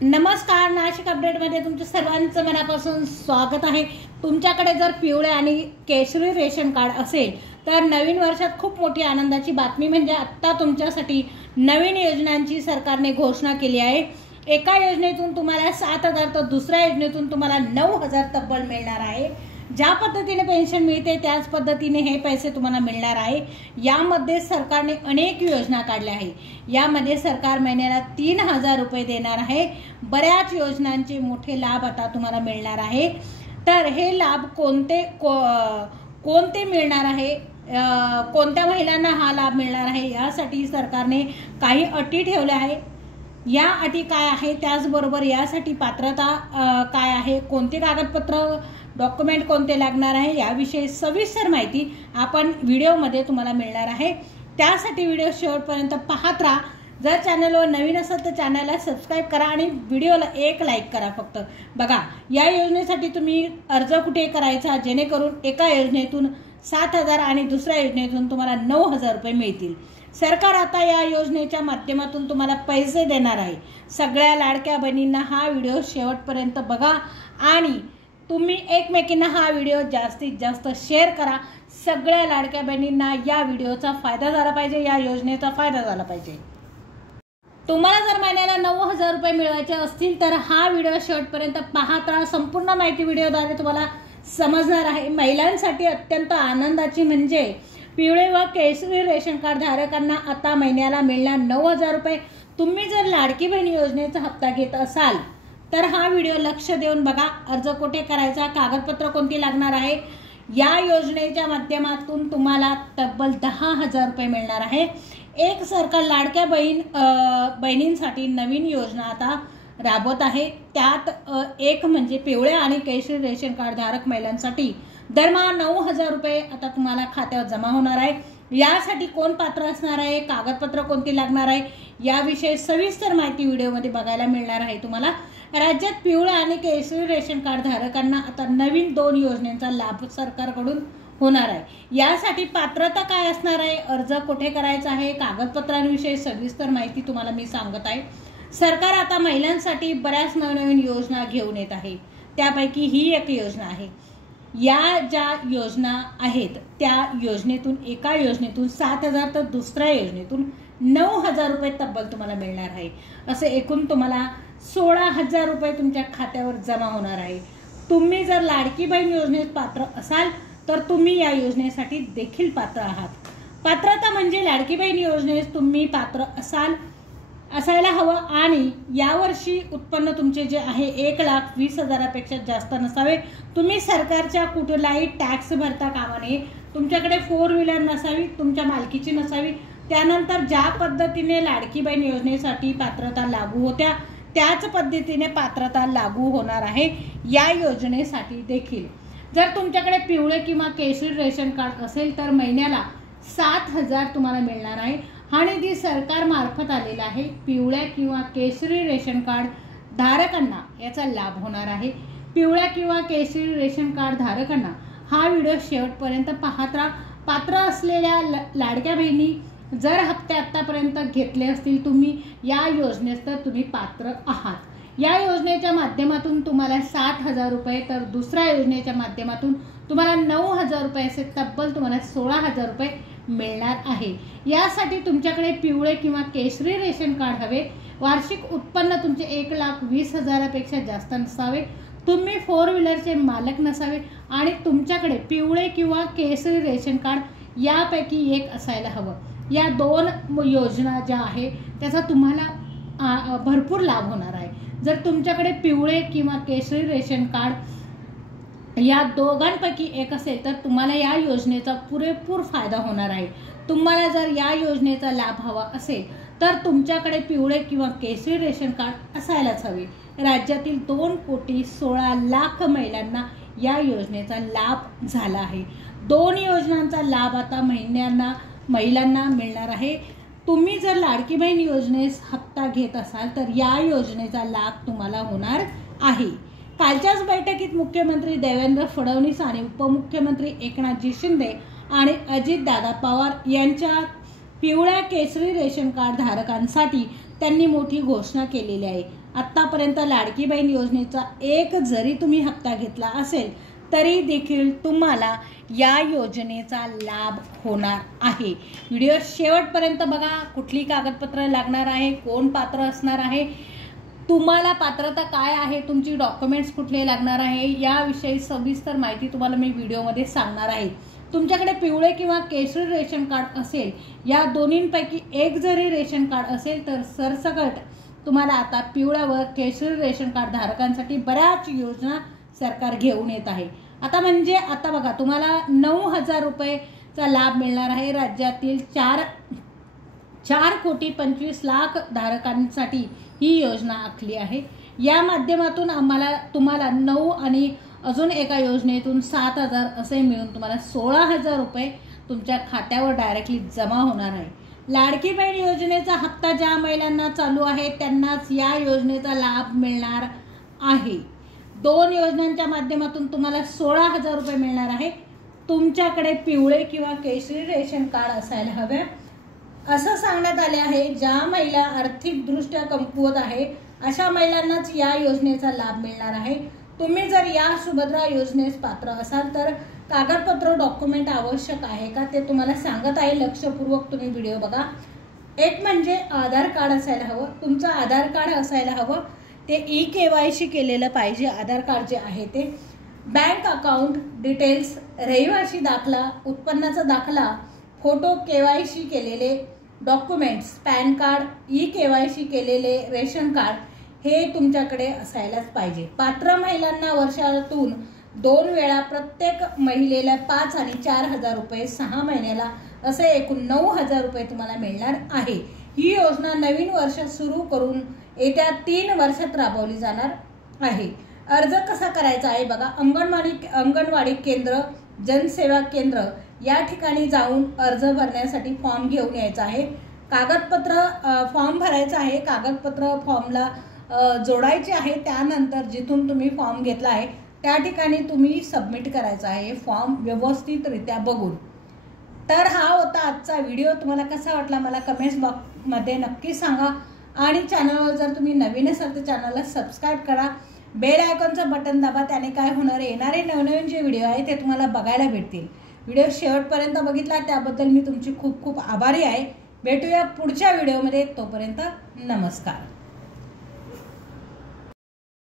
नमस्कार, नाशिक अपडेटमध्ये तुमचं सर्वांचं मनापासून स्वागत आहे। तुमच्याकडे जर पिवळे आणि केशरी रेशन कार्ड असेल तर नवीन वर्षात खूप मोठी आनंदाची बातमी म्हणजे आता तुमच्यासाठी नवीन योजनांची सरकारने घोषणा केली आहे। एका योजनेतून तुम्हाला 7,000 तर दुसऱ्या योजनेतून तुम्हाला 9,000 तब्बल मिळणार आहे। ज्या पद्धतीने पेन्शन मिळते त्याच पद्धतीने हे पैसे तुम्हाला मिळणार आहे। यामध्ये सरकारने अनेक योजना काढल्या आहे। यामध्ये सरकार महिन्याला 3,000 रुपये देणार आहे। बऱ्याच योजनांचे मोठे लाभ आता तुम्हाला मिळणार आहे। तर हे लाभ कोणते मिळणार आहे, कोणत्या महिलांना हा लाभ मिळणार आहे, यासाठी सरकारने काही अटी ठेवल्या आहे। या अटी काय आहे, त्याचबरोबर यासाठी पात्रता काय आहे, कोणते कागदपत्र डॉक्युमेंट कोणते लागणार आहे, याविषयी सविस्तर माहिती आपण व्हिडिओमध्ये तुम्हाला मिळणार आहे। त्यासाठी व्हिडिओ शेवटपर्यंत पाहत राहा। जर चॅनलवर नवीन असेल तर चॅनलला सबस्क्राइब करा आणि व्हिडिओला एक लाईक करा फक्त। बघा, या योजनेसाठी तुम्ही अर्ज कुठे करायचा जेणेकरून एका योजनेतून 7,000 आणि दुसऱ्या योजनेतून तुम्हाला 9,000 रुपये मिळतील। सरकार आता या योजनेच्या माध्यमातून तुम्हाला पैसे देणार आहे। सगळ्या लाडक्या बहिणींना हा व्हिडिओ शेवटपर्यंत बघा आणि तुम्ही एकमेकींना हा व्हिडिओ जास्तीत जास्त शेअर करा। सगळ्या लाडक्या बहिणींना या व्हिडिओचा फायदा झाला पाहिजे, या योजनेचा फायदा झाला पाहिजे। तुम्हाला जर महिन्याला 9,000 रुपये मिळवायचे असतील तर हा व्हिडिओ शेवटपर्यंत पाहत राहा। संपूर्ण माहिती व्हिडिओद्वारे तुम्हाला समजणार आहे। महिलांसाठी अत्यंत आनंदाची म्हणजे पिवळे व केशरी रेशन कार्ड धारकांना आता महिन्याला मिळणार 9,000 रुपये। तुम्ही जर लाडकी बहीण योजनेचा हप्ता घेत असाल तर हा व्हिडिओ लक्ष देऊन बघा। अर्ज कुठे करायचा, कागदपत्र कोणती लागणार आहे, या योजनेच्या माध्यमातून तुम्हाला तब्बल 10,000 रुपये मिळणार आहे। एक सरकार लाडक्या बहिणींसाठी नवीन योजना आता राबवत आहे। त्यात एक म्हणजे पिवळे आणि केशरी रेशन कार्ड धारक महिलांसाठी दरमहा 9,000 रुपये आता तुम्हाला खात्यावर जमा होणार आहे। यासाठी कोण पात्र असणार आहे, कागदपत्र कोणती लागणार आहे, याविषयी सविस्तर माहिती व्हिडिओमध्ये बघायला मिळणार आहे तुम्हाला। राज्यात पिवळे आणि केशरी रेशन कार्ड धारकांना आता नवीन 2 योजनांचा लाभ सरकारकडून होणार आहे। यासाठी पात्रता काय असणार आहे, अर्ज कुठे करायचा आहे, कागदपत्रांविषयी सविस्तर माहिती तुम्हाला मी सांगत आहे। सरकार आता महिलांसाठी बऱ्याच नवनवीन योजना घेऊन येत आहे। त्यापैकी ही एक योजना आहे। या ज्या योजना आहेत त्या योजनेतून एका योजनेतून 7,000 तर दुसऱ्या योजनेतून 9,000 रुपये तब्बल तुम्हाला मिळणार आहे। असे एकूण तुम्हाला 16,000 रुपये तुमच्या खात्यावर जमा होणार आहे। तुम्ही जर लाडकी बहीण योजनेत पात्र असाल तर तुम्ही या योजनेसाठी देखील पात्र आहात। पात्रता म्हणजे लाडकी बहीण योजनेत तुम्ही पात्र असायला हवं आणि यावर्षी उत्पन्न तुमचे जे आहे 1,20,000 पेक्षा जास्त नसावे। तुम्ही सरकारच्या कुठलाही टॅक्स भरता कामा नये। तुमच्याकडे 4 व्हीलर नसावी, तुमच्या मालकीची नसावी। त्यानंतर ज्या पद्धतीने लाडकी बहीण योजनेसाठी पात्रता लागू होत्या त्याच पद्धतीने पात्रता लागू होणार आहे या योजनेसाठी देखील। जर तुमच्याकडे पिवळे किंवा केशरी रेशन कार्ड असेल तर महिन्याला 7,000 तुम्हाला मिळणार आहे। हा निधी सरकार मार्फत आलेला आहे। पिवळ्या किंवा केशरी रेशन कार्ड धारकांना याचा लाभ होणार आहे। पिवळ्या किंवा केशरी रेशन कार्ड धारकांना हा व्हिडिओ शेवटपर्यंत पाहत राहा। पात्र असलेल्या लाडक्या बहिणी जर हप्ते आतापर्यंत घेतले असतील तुम्ही या योजनेत तर तुम्ही पात्र आहात। या योजनेच्या माध्यमातून तुम्हाला 7,000 रुपये तर दुसऱ्या योजनेच्या माध्यमातून तुम्हाला 9,000 रुपये असे तब्बल तुम्हाला 16,000 रुपये मिळणार आहे। यासाठी तुमच्याकडे पिवळे किंवा केशरी रेशन कार्ड हवे। वार्षिक उत्पन्न तुमचे 1,20,000 पेक्षा जास्त नसावे। तुम्ही 4 व्हीलरचे मालक नसावे आणि तुमच्याकडे पिवळे किंवा केशरी रेशन कार्ड यापैकी एक असायला हवं। या 2 योजना ज्या आहे त्याचा तुम्हाला भरपूर लाभ होणार आहे। जर तुमच्याकडे पिवळे किंवा केशरी रेशन कार्ड या दोघांपैकी एक असेल तर तुम्हाला या योजनेचा पुरेपूर फायदा होणार आहे। तुम्हाला जर या योजनेचा लाभ हवा असेल तर तुमच्याकडे पिवळे किंवा केशरी रेशन कार्ड असायलाच हवे। राज्यातील 2,16,00,000 महिलांना या योजनेचा लाभ झाला आहे। 2 योजनांचा लाभ आता महिलांना मिळणार आहे। तुम्ही जर लाडकी बहीण योजनेस हप्ता घेत असाल तर या योजनेचा लाभ तुम्हाला होणार आहे। कालच्याच बैठकीत मुख्यमंत्री देवेंद्र फडणवीस आणि उपमुख्यमंत्री एकनाथजी शिंदे आणि अजितदादा पवार यांच्या पिवळ्या केशरी रेशन कार्ड धारकांसाठी त्यांनी मोठी घोषणा केलेली आहे। आत्तापर्यंत लाडकी बहीण योजनेचा एक जरी तुम्ही हप्ता घेतला असेल तरी देखील तुम्हाला या योजनेचा लाभ होणार आहे। व्हिडिओ शेवटपर्यंत बघा। कुठली कागदपत्र लागणार आहे, कोण पात्र असणार आहे, तुम्हाला पात्रता काय आहे, तुमची डॉक्युमेंट्स कुठले लागणार आहे, याविषयी सविस्तर माहिती तुम्हाला मी व्हिडिओमध्ये सांगणार आहे। तुमच्याकडे पिवळे किंवा केशरी रेशन कार्ड असेल, या दोन्हींपैकी एक जरी रेशन कार्ड असेल तर सरसकट तुम्हाला आता पिवळ्या व केशरी रेशन कार्ड धारकांसाठी बऱ्याच योजना सरकार घेऊन येत आहे। आता म्हणजे आता बघा, तुम्हाला 9,000 रुपयेचा लाभ मिळणार आहे। राज्यातील 4,25,00,000 धारकांसाठी ही योजना आखली आहे। या माध्यमातून तुम्हाला 9 आणि अजून एका योजनेतून 7,000 असे मिळून तुम्हाला 16,000 रुपये तुमच्या खात्यावर डायरेक्टली जमा होणार आहे। लाडकी बहीण योजनेचा हप्ता ज्या महिलांना चालू आहे त्यांनाच या योजनेचा लाभ मिळणार आहे। 2 योजनांच्या माध्यमातून तुम्हाला 16,000 रुपये मिळणार आहे। तुमच्याकडे पिवळे किंवा केशरी रेशन कार्ड असायला हवे असं सांगण्यात आले आहे। ज्या महिला आर्थिकदृष्ट्या कमकुवत आहे अशा महिलांनाच या योजनेचा लाभ मिळणार आहे। तुम्ही जर या सुभद्रा योजनेस पात्र असाल तर कागदपत्र डॉक्युमेंट आवश्यक आहे का ते तुम्हाला सांगत आहे। लक्षपूर्वक तुम्ही व्हिडिओ बघा। एक म्हणजे आधार कार्ड असायला हवं। तुमचं आधार कार्ड असायला हवं, ते EKYC केलेलं पाहिजे। आधार कार्ड जे आहे ते बँक अकाउंट डिटेल्स, रहिवासी दाखला, उत्पन्नाचा दाखला, फोटो, KYC केलेले डॉक्युमेंट्स, पॅन कार्ड, EKYC केलेले रेशन कार्ड हे तुमच्याकडे असायलाच पाहिजे। पात्र महिलांना वर्षातून 2 वेळा प्रत्येक महिलेला 5 आणि 4,000 रुपये 6 महिन्याला असे एकूण 9,000 रुपये तुम्हाला मिळणार आहे। ही योजना नवीन वर्ष सुरू करून येत्या 3 वर्षात राबवली जाणार आहे। अर्ज कसा करायचा आहे बघा। अंगणवाडी केंद्र, जनसेवा केंद्र या ठिकाणी जाऊन अर्ज भरण्यासाठी फॉर्म घेऊन यायचा आहे। कागदपत्र फॉर्म भरायचा आहे, कागदपत्र फॉर्मला जोडायचे आहे। त्यानंतर जिथून तुम्ही फॉर्म घेतला आहे त्या ठिकाणी तुम्ही सबमिट करायचा आहे फॉर्म व्यवस्थितरित्या बघून। तर हा होता आजचा व्हिडिओ। तुम्हाला कसा वाटला मला कमेंट्स बॉक्समध्ये नक्की सांगा आणि चॅनलवर जर तुम्ही नवीन असाल तर चॅनलला सबस्क्राईब करा, बेल आयकॉनचं बटन दाबा। त्याने काय होणार, येणारे नवनवीन जे व्हिडिओ आहे ते तुम्हाला बघायला भेटतील। व्हिडिओ शेवटपर्यंत बघितला त्याबद्दल मी तुमची खूप खूप आभारी आहे। भेटूया पुढच्या व्हिडिओमध्ये, तोपर्यंत नमस्कार।